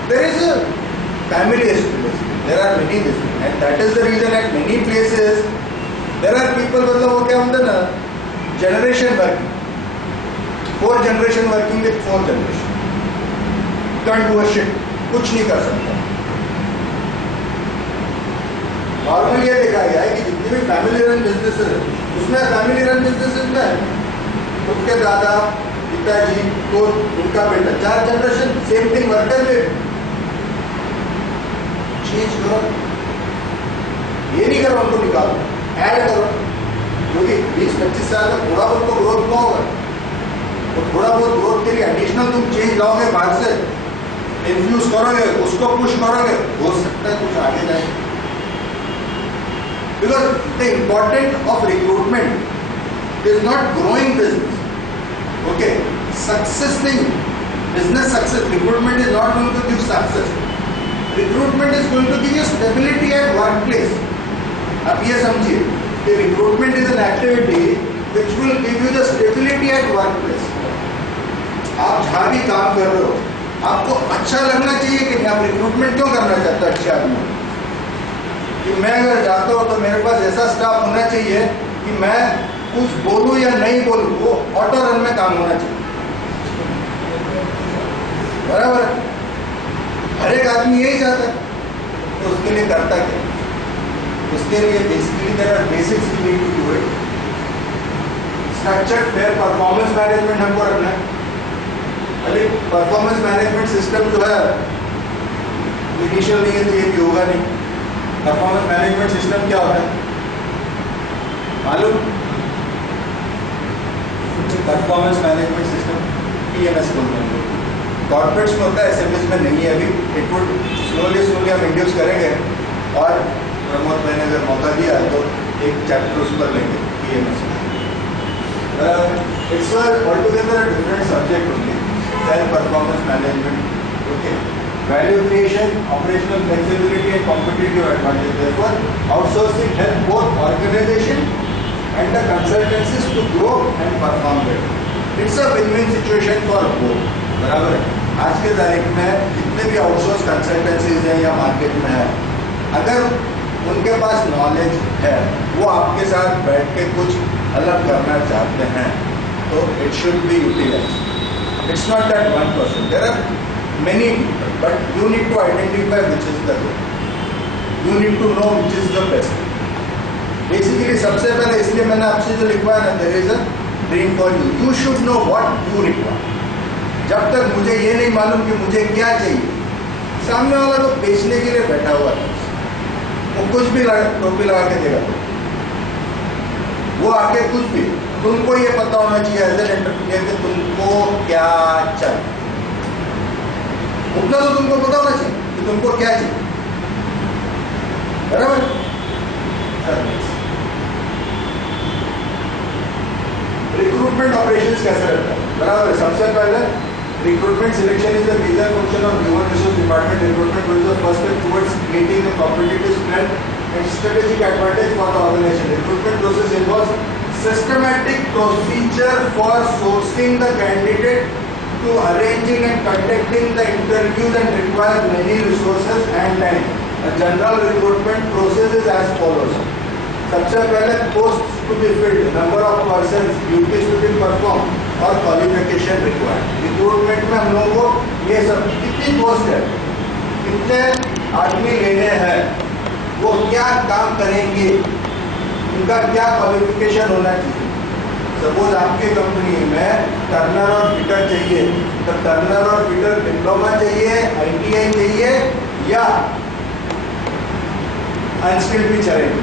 There is a family history. There are many history, and that is the reason at many places there are people, मतलब वो क्या होता है ना, generation working, 4 generation working with 4 generation, can't do a shit, कुछ नहीं कर सकता. नॉर्मली ये देखा गया है कि जितने भी फैमिली रन बिजनेसेस है उसमें फैमिली रन बिजनेसेस में खुद के दादा पिताजी तो उनका बेटा 4 जनरेशन सेम थिंग वर्कर में चेंज करो, ये नहीं करो उनको निकालो, ऐड करो, क्योंकि 20-25 साल में थोड़ा बहुत तो ग्रोथ हुआ होगा, तो थोड़ा बहुत ग्रोथ के लिए एडिशनल तुम चेंज लाओगे, बाहर से इन्फ्यूज करोगे, उसको पुश करोगे, हो सकता है कुछ आगे जाए. Because the importance of recruitment is not growing business. Okay, success thing, business success, recruitment is not going to give success. Recruitment is going to give you stability at workplace. अब ये समझिए कि recruitment is an activity which will give you the stability at workplace. आप जहाँ भी काम कर रहे हो, आपको अच्छा लगना चाहिए कि नहीं. आप रिक्रूटमेंट क्यों करना चाहते हो अच्छे आदमी कि मैं अगर जाता हूँ तो मेरे पास ऐसा स्टाफ होना चाहिए कि मैं कुछ बोलूँ या नहीं बोलूँ, वो ऑटो रन में काम होना चाहिए. बराबर, हर एक आदमी यही चाहता है. तो उसके लिए करता क्या? उसके लिए basically there are basics you need to do it. Structured fair performance management हमको रखना है। अरे परफॉर्मेंस मैनेजमेंट सिस्टम जो है इनिशियल नहीं है तो ये भी होगा नहीं। परफॉर्मेंस मैनेजमेंट सिस्टम क्या होता है मालूम? परफॉर्मेंस मैनेजमेंट सिस्टम PMS बोलते हैं कॉर्पोरेट्स में होता है, एसएमएस में नहीं है अभी। इट वुड स्लोली हम इंड्यूस करेंगे और प्रमोद भाई ने अगर मौका दिया तो एक चैप्टर उस पर लेंगे PMS में। It's altogether different subject only then performance management. Okay, value creation, operational flexibility and competitive advantage. Therefore outsourcing help both organization and the consultancies to grow and perform better. It's a win win situation for both. बराबर है। आज के तारीख में जितने भी outsource consultancies हैं या मार्केट में है, अगर उनके पास नॉलेज है, वो आपके साथ बैठ के कुछ अलग करना चाहते हैं तो it should be utilized. It's not that 1%, there are many people, but you need to identify which is the good, you need to know which is the best. Basically सबसे पहले इसलिए मैंने आपसे जो लिखवाया ना, there is a dream for you, you should know what you require. जब तक मुझे ये नहीं मालूम कि मुझे क्या चाहिए, सामने वाला तो बेचने के लिए बैठा हुआ है, वो कुछ भी टोपी लगा के देगा, वो आके कुछ भी, तुमको ये पता होना चाहिए एज एन एंटरप्रेन्योर कि तुमको क्या चाहिए। उतना तो तुमको पता होना चाहिए कि तुमको क्या चाहिए, बराबर? रिक्रूटमेंट ऑपरेशंस कैसे रहता है? बराबर। सबसे पहले recruitment selection is the major function of human resource department. Recruitment is the first step towards creating the competitive strength and strategic advantage for the organization. Recruitment process involves systematic procedure for sourcing the candidate to arranging and conducting the interviews and requires many resources and time. A general recruitment process is as follows. सबसे पहले posts to be filled, number of persons, duties to be performed और qualification required. Recruitment में हम लोगों को ये सब कितनी पोस्ट है, कितने आदमी लेने हैं, वो क्या काम करेंगे, उनका क्या क्वालिफिकेशन होना चाहिए। सपोज आपकी कंपनी में टर्नर और फिटर चाहिए, तो टर्नर और फिटर डिप्लोमा चाहिए, ITI चाहिए या अनस्किल्ड भी चलेंगे,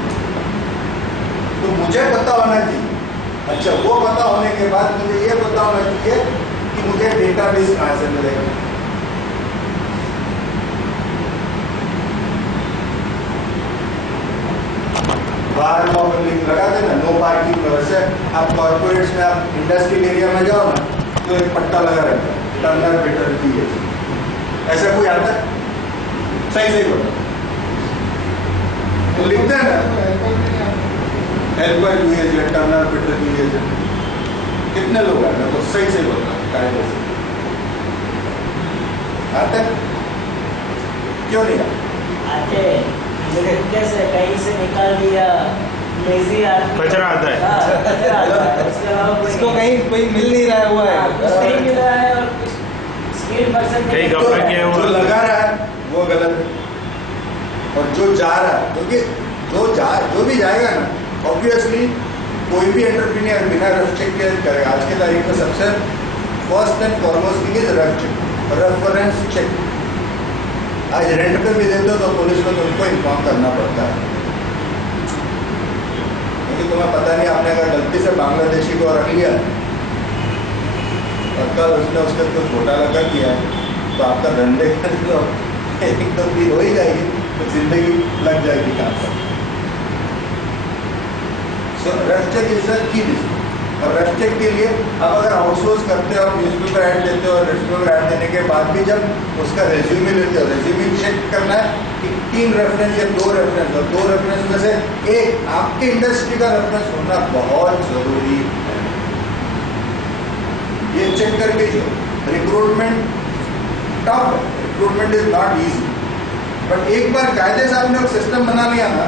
तो मुझे पता होना चाहिए। अच्छा, वो पता होने के बाद मुझे ये पता होना चाहिए कि मुझे डेटाबेस कहाँ से मिलेगा। बाहर लिंक लगा देना, नो पार्किंग में। वैसे आप कॉर्पोरेट्स में, आप इंडस्ट्रियल एरिया में जाओ ना, तो एक पट्टा लगा रहता है, टर्नर फिटर चाहिए। ऐसा कोई आता है? सही सही बोलो, तो लिखते हैं ना, हेल्पर यूएज है, टर्नर फिटर यूएज है। कितने लोग आते हैं? तो सही सही बोलना कायदे से आते हैं, क्यों नहीं आते? कैसे कहीं से निकाल दिया, लेजी कचरा आता है। कचरा आता है, उसके अलावा इसको कहीं कोई मिल नहीं रहा हुआ है, कुछ नहीं मिल रहा है और स्किल पर्सन कहीं घबरा के जो लगा रहा है वो गलत है, और जो जा रहा है, क्योंकि जो भी जाएगा ना, ऑब्वियसली कोई भी एंटरप्रेन्योर बिना रफ चेक के करेगा। आज के तारीख में सबसे first and foremost thing is rough check, reference check. आज रेंट पे भी देते हो तो पुलिस को तुमको इन्फॉर्म करना पड़ता है, क्योंकि तुम्हें पता नहीं, आपने अगर गलती से बांग्लादेशी को रख लिया और कल उसने उसके कुछ घोटाला कर दिया तो आपका धंधे एक तो भी हो ही जाएगी, तो जिंदगी लग जाएगी काम पर। So ref check is the key this. और रेफ चेक के लिए अब अगर आउटसोर्स करते हो, न्यूज़पेपर ऐड देते हो, न्यूज़पेपर ऐड देने के बाद भी जब उसका रेज्यूमे लेते हो, रेज्यूमे चेक करना है कि 3 रेफरेंस या 2 रेफरेंस, और 2 रेफरेंस में से एक आपके इंडस्ट्री का रेफरेंस होना बहुत जरूरी है। ये चेक करके जो रिक्रूटमेंट टफ है, recruitment is not easy, but एक बार कायदे से आपने सिस्टम बना लिया ना,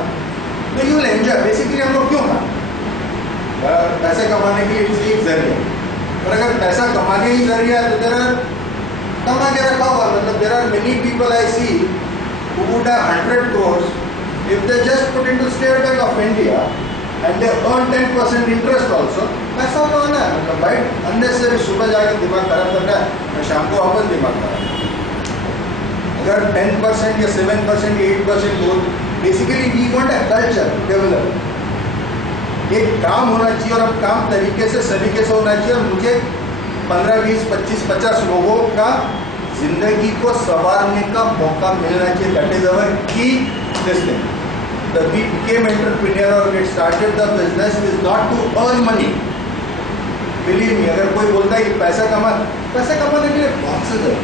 तो यू विल एंजॉय। बेसिकली हम लोग क्यों ना पैसे कमाने की एक जरिया, और अगर पैसा कमाने ही जरिया है तो देयर आर कमा के रखा हुआ, मतलब there are many people I see who would have 100 crores if they just put into State Bank of India and they earn 10% interest also, पैसा तो आना है, मतलब भाई अननेसेसरी सुबह जाकर दिमाग खराब करना है और शाम को वापस दिमाग खराब। अगर 10% या 7% या 8% growth, basically we want a culture develop. एक काम होना चाहिए और अब काम तरीके से सलीके से होना चाहिए। और मुझे 15, 20, 25, 50 लोगों का जिंदगी को संवारने का मौका मिलना चाहिए। दैट इज अवर की this thing. The we became entrepreneur or we started the business is not to earn money. Believe me, अगर कोई बोलता है कि पैसा कमाने के लिए बहुत से जरूरत।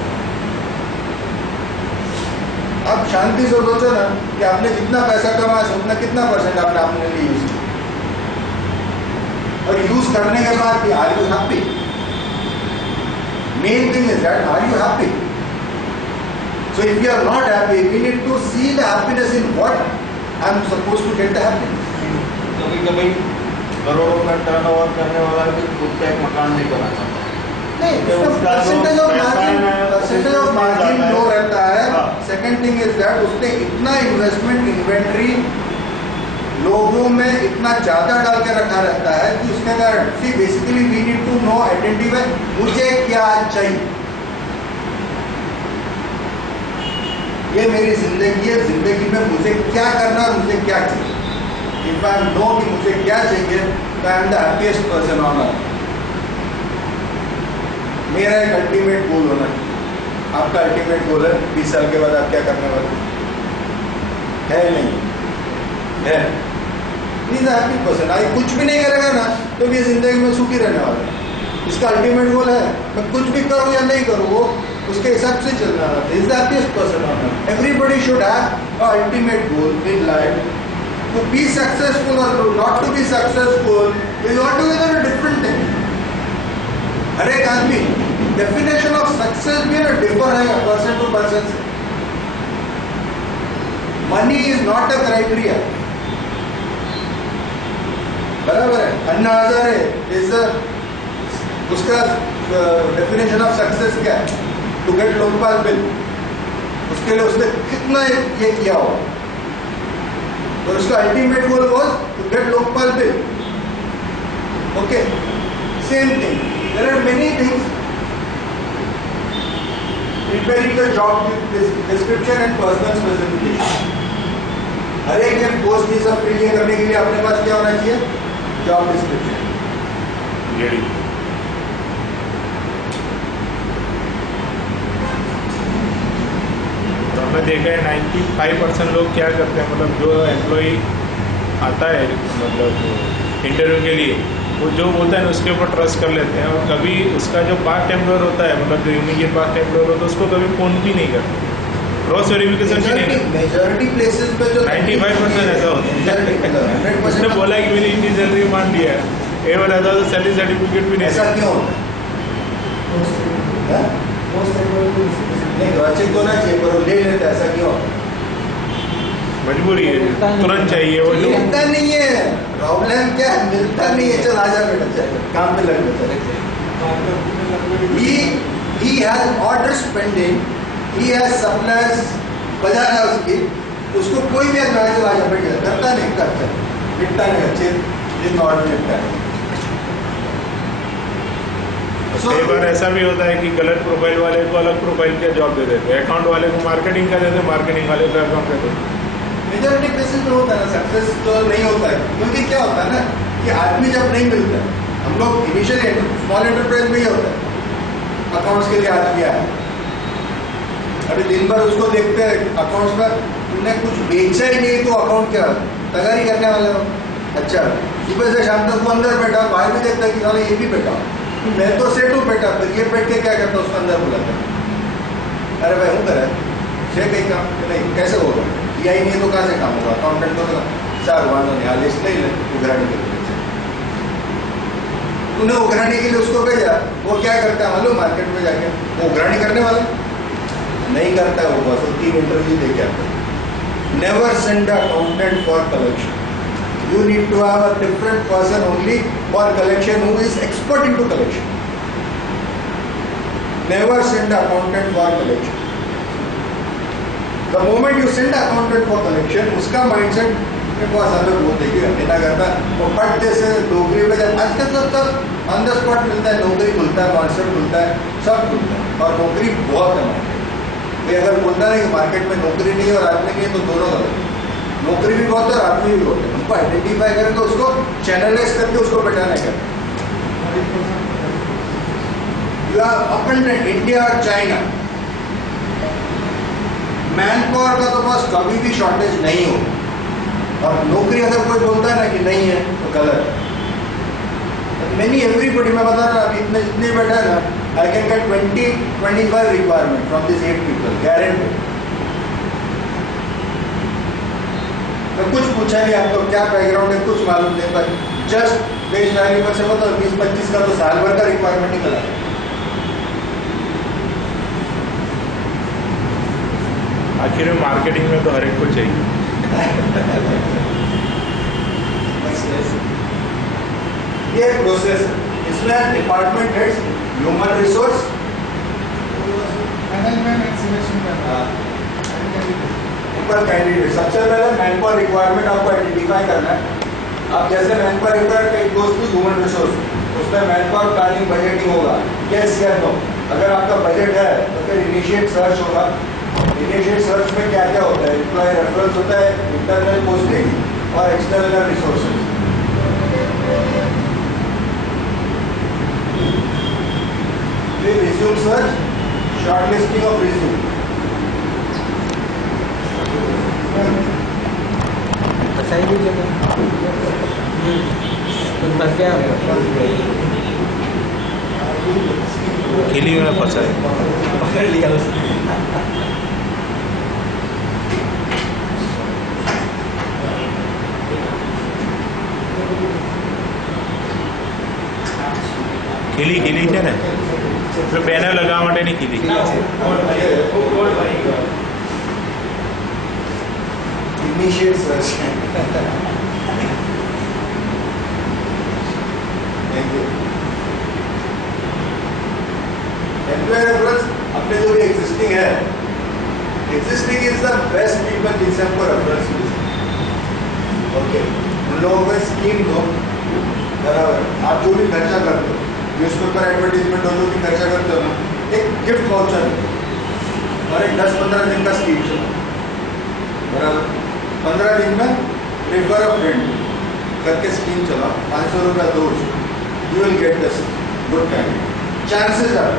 आप शांति से सोचो ना कि आपने जितना पैसा कमाया उतना कितना परसेंट आपने अपने लिए यूज किया, और यूज करने के बाद भी are you happy? Main thing is that are you happy? So if you are not happy, we need to see the happiness in what I am supposed to get the happiness. कभी कभी करोड़ों का turnover करने वाला भी खुद का एक मकान नहीं बना सकता। नहीं, परसेंटेज ऑफ मार्जिन लो रहता है। सेकंड थिंग इज दैट उसने इतना इन्वेस्टमेंट इन्वेंट्री लोगों में इतना ज्यादा डाल के रखा रहता है कि उसके कारण see basically we need to know identify मुझे क्या चाहिए। ये मेरी जिंदगी है, जिंदगी में मुझे क्या करना और मुझे क्या चाहिए। इफ आई नो कि मुझे क्या चाहिए तो I am the happiest person on earth. मेरा एक अल्टीमेट गोल होना चाहिए। आपका अल्टीमेट गोल है 20 साल के बाद आप क्या करने वाले है? नहीं है। Is happy person. आई कुछ भी नहीं करेगा ना तो भी जिंदगी में सुखी रहने वाला है। इसका अल्टीमेट गोल है मैं कुछ भी करूं या नहीं करूं वो उसके हिसाब से चलना है। Is the happiest person on earth. Everybody should have a ultimate goal in life. To be successful or not to be successful is altogether a different thing. हर एक आदमी डेफिनेशन ऑफ सक्सेस भी डिफर है person to person से। Money is not a criteria. बराबर है। Anna Hazare is उसका definition of success क्या है? To get Lokpal bill. उसके लिए उसने कितना ये किया हो और उसका ultimate goal was to get Lokpal bill. Okay, same thing there are many things. Preparing the job description and personal specification. हर एक जन पोस्ट ये सब फिल करने के लिए अपने पास क्या होना चाहिए? Job description. हमने देखा है 95% लोग क्या करते हैं, मतलब जो एम्प्लॉय आता है मतलब इंटरव्यू के लिए वो जो बोलता है उसके ऊपर ट्रस्ट कर लेते हैं। और कभी उसका जो पास्ट एम्प्लॉयर होता है मतलब जो इमीडिएट पास्ट एम्प्लॉयर होता है उसको कभी फोन भी नहीं करते, क्रॉस वेरिफिकेशन भी नहीं करते। मेजॉरिटी प्लेसेस पे जो 95% ऐसा होता है। उसने बोला कि मैंने इतनी सैलरी मान लिया है, ये वाला था तो सैलरी सर्टिफिकेट भी नहीं। ऐसा क्यों होता है? नहीं लॉजिक होना चाहिए पर वो ले लेते, ऐसा क्यों? मजबूरी है, तुरंत चाहिए वो जो मिलता नहीं है। प्रॉब्लम क्या है? मिलता नहीं है। चल आजा बेटा, चल काम पे लग जाता। he has orders pending, he has suppliers बजा रहा है उसकी, उसको कोई भी आदमी चल आजा बैठ गया, करता नहीं करता निपटा नहीं अच्छे दिन ऑर्डर निपटा है। कई बार ऐसा भी होता है कि गलत प्रोफाइल वाले को अलग प्रोफाइल का जॉब दे देते हैं, अकाउंट वाले को मार्केटिंग का देते हैं, मार्केटिंग वाले को अकाउंट का देते हैं। मेजॉरिटी केसेस में होता है ना, सक्सेस तो नहीं होता है। क्योंकि क्या होता है ना कि आदमी जब नहीं मिलता है, हम लोग इनिशियली स्मॉल एंटरप्राइज में ही होता है अकाउंट्स के लिए आदमी आया, अभी दिन भर उसको देखते हैं अकाउंट्स में तुमने कुछ बेचा ही नहीं तो अकाउंट क्या तैयारी करने वाले हो। अच्छा सुबह से शाम तक वो अंदर बैठा, बाहर भी देखता है कि साला ये भी बैठा, मैं तो सेट हूँ बेटा, फिर ये बैठ के क्या करता उसको अंदर बुलाता, अरे भाई हूँ करे से कहीं काम नहीं कैसे होगा, किया ही नहीं तो कहाँ से काम होगा। अकाउंटेंट तो चार वाला नहीं लिस्ट नहीं उघराने के लिए, तूने उघराने के लिए उसको भेजा, वो क्या करता है मालूम? मार्केट में जाके वो उघरानी करने वाला नहीं करता है, वो बस 3 इंटरव्यू दे के आता है। Never send accountant for collection, you need to have a different person only for collection who is expert into collection. Never send accountant for collection. The moment you send accountant for collection, उसका mindset बहुत सारे बोलते कि घंटा करता वो फट जैसे नौकरी में जब आजकल तो ऑन द स्पॉट मिलता है, नौकरी खुलता है, कॉन्सेप्ट खुलता है, सब खुलता है और नौकरी बहुत है मार्केट में। अगर बोलता है कि मार्केट में नौकरी नहीं है और आदमी नहीं है तो दोनों गलत है। नौकरी भी बहुत है और आदमी भी बहुत है। उनको आइडेंटिफाई करके उसको चैनलाइज करके उसको बैठाना है। यू आर अबंडेंट इंडिया और चाइना, मैन पावर का तो बस कभी भी शॉर्टेज नहीं हो। और नौकरी अगर कोई बोलता है ना कि नहीं है तो गलत है। मैनी एवरीबडी, मैं बता रहा हूँ इतने जितने बैठा है ना, I can get 20-25 requirement from this 8 people guaranteed. मैं कुछ पूछा नहीं आपको क्या बैकग्राउंड है, कुछ मालूम नहीं, पर जस्ट बेस वैल्यू पर से मतलब 20-25 का तो साल भर का रिक्वायरमेंट निकला है। आखिर में मार्केटिंग में तो हर एक को चाहिए। ये एक प्रोसेस है, इसमें department heads, human resource, management and selection करना ऊपर कैंडिडेट। सबसे पहले मैन पावर रिक्वायरमेंट आपको आइडेंटिफाई करना है। आप जैसे man power requirement goes to human resource, उसमें मैन पावर प्लानिंग बजटिंग होगा, यस या नो। अगर आपका बजट है तो फिर इनिशिएट सर्च होगा। इनिशिएट सर्च में क्या क्या होता है, एम्प्लॉय रेफरेंस होता है, इंटरनल पोस्टिंग और एक्सटर्नल रिसोर्सेज। फिर resume search, shortlisting of resume. अच्छा ही लीजिए तो फंस गया खिली में फंसा है। पकड़ लिया उसने। ખીલી ખીલી છે ને એટલે બેનર લગાવવા માટેની ખીલી initiate search. Thank you. Employ reference अपने जो भी एग्जिस्टिंग है, existing is the best people जिनसे हमको रेफरेंस मिल सकते। ओके, उन लोगों को स्कीम दो बराबर। आप जो भी खर्चा करते हो, न्यूज़पेपर एडवर्टीजमेंट हो, जो भी खर्चा करते हो ना, एक गिफ्ट वाउचर और एक 10-15 दिन का स्कीम चलो बराबर। 15 दिन में रेफर अ फ्रेंड करके स्कीम चला, 500 रुपया दो, you will get this good time. Chances are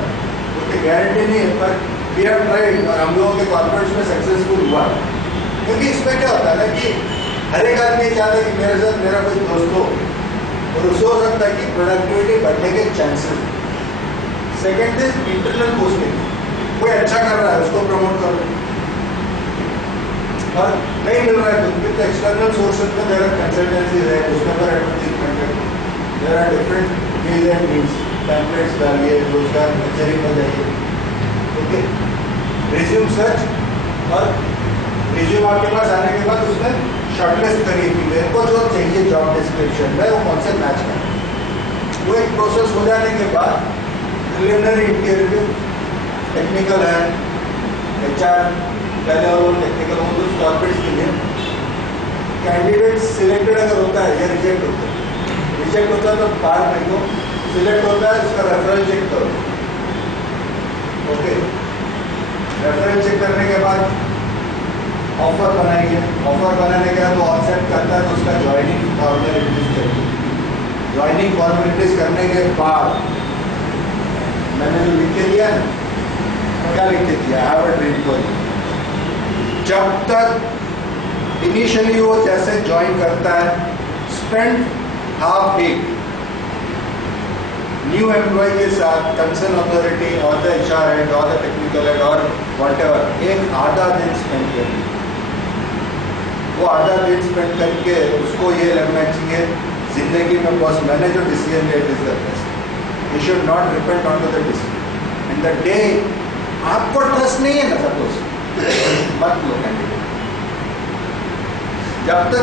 okay, guarantee नहीं है, पर वी हैव ट्राइड और हम लोगों के कॉर्पोरेट्स में सक्सेसफुल हुआ। क्योंकि इसमें क्या होता है ना कि हर एक आदमी चाहता है कि मेरे साथ मेरा कोई दोस्त हो और उससे हो सकता है कि प्रोडक्टिविटी बढ़ने के chances. Second is internal posting, कोई अच्छा कर रहा है उसको प्रमोट करो, और नहीं मिल रहा है तो एक्सटर्नल सोर्सेज में देयर आर कंसल्टेंसीज है, उसमें पर एडवर्टाइजमेंट है, there are different ways and means, templates डालिए, रोजगार कचहरी में जाइए। ओके, रिज्यूम सर्च और रिज्यूम आपके पास आने के बाद उसमें शॉर्टलिस्ट करिए कि मेरे को जो चाहिए जॉब डिस्क्रिप्शन में वो कौन से मैच कर। वो एक प्रोसेस हो जाने के बाद प्रिलिमिनरी इंटरव्यू, टेक्निकल है, HR पहले और टेक्निकल हो, तो कॉर्पोरेट्स के लिए कैंडिडेट सिलेक्टेड अगर होता है या रिजेक्ट होता है, रिजेक्ट होता है तो बाहर नहीं हो, सिलेक्ट होता है उसका रेफरेंस चेक करो। ओके, रेफरेंस चेक करने के बाद ऑफर बनाएंगे, ऑफर बनाने के बाद वो ऑफसेट करता है तो उसका ज्वाइनिंग फॉर्मेलिटीज करेंगे। ज्वाइनिंग फॉर्मेलिटीज करने के बाद मैंने जो लिख के दिया है, क्या लिख के दिया, have a dream for you. जब तक इनिशियली वो जैसे ज्वाइन करता है, spend half day new employ के साथ, कंसर्न अथॉरिटी और द HR हेड और द टेक्निकल हेड और व्हाटएवर, एक आधा दिन स्पेंड करिए। वो आधा दिन स्पेंड करके उसको ये लगना चाहिए जिंदगी में बॉस मैंने जो डिसीजन लिया is the best, you should not depend on the decision. In the day आपको ट्रस्ट नहीं है ना सपोज, मत लो कैंडिडेट जब तक